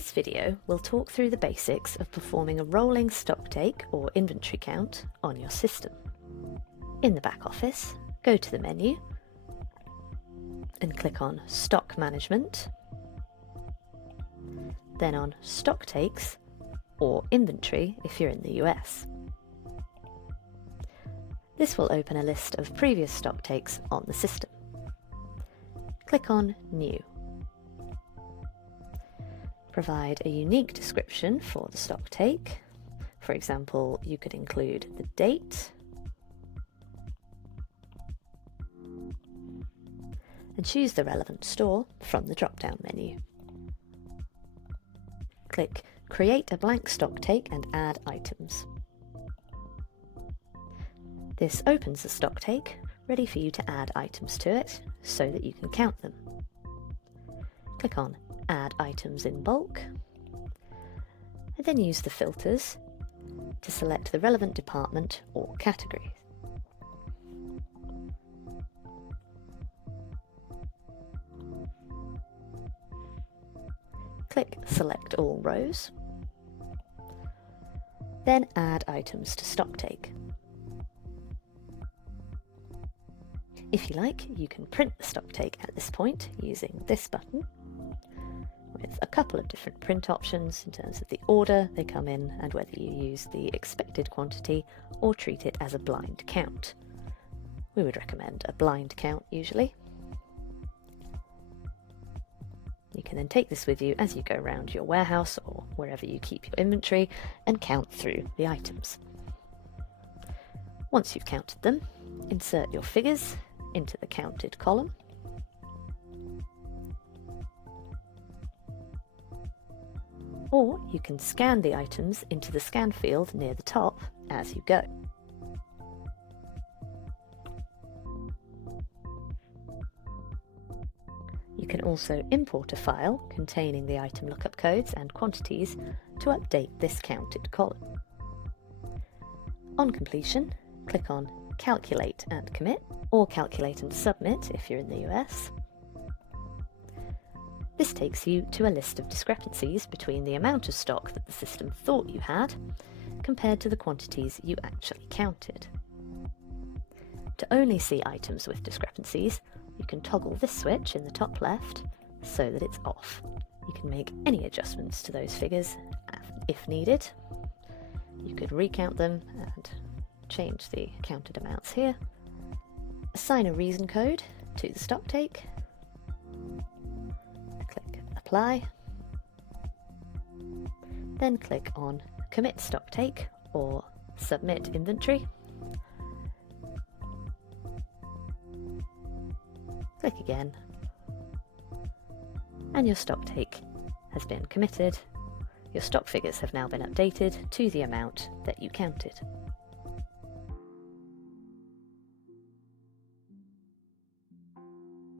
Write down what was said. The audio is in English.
This video will talk through the basics of performing a rolling stocktake or inventory count on your system. In the back office, go to the menu and click on Stock Management, then on Stocktakes or Inventory if you're in the US. This will open a list of previous stocktakes on the system. Click on New. Provide a unique description for the stocktake. For example, you could include the date and choose the relevant store from the drop-down menu. Click Create a blank stocktake and add items. This opens the stocktake, ready for you to add items to it so that you can count them. Click on Add items in bulk, and then use the filters to select the relevant department or category. Click Select all rows, then add items to stocktake. If you like, you can print the stocktake at this point using this button, with a couple of different print options in terms of the order they come in and whether you use the expected quantity or treat it as a blind count. We would recommend a blind count usually. You can then take this with you as you go around your warehouse or wherever you keep your inventory and count through the items. Once you've counted them, insert your figures into the counted column. Or you can scan the items into the scan field near the top as you go. You can also import a file containing the item lookup codes and quantities to update this counted column. On completion, click on Calculate and Commit, or Calculate and Submit if you're in the US. This takes you to a list of discrepancies between the amount of stock that the system thought you had compared to the quantities you actually counted. To only see items with discrepancies, you can toggle this switch in the top left so that it's off. You can make any adjustments to those figures if needed. You could recount them and change the counted amounts here. Assign a reason code to the stocktake. Click Apply. Then click on Commit Stocktake or Submit Inventory. Click again, and your stocktake has been committed. Your stock figures have now been updated to the amount that you counted.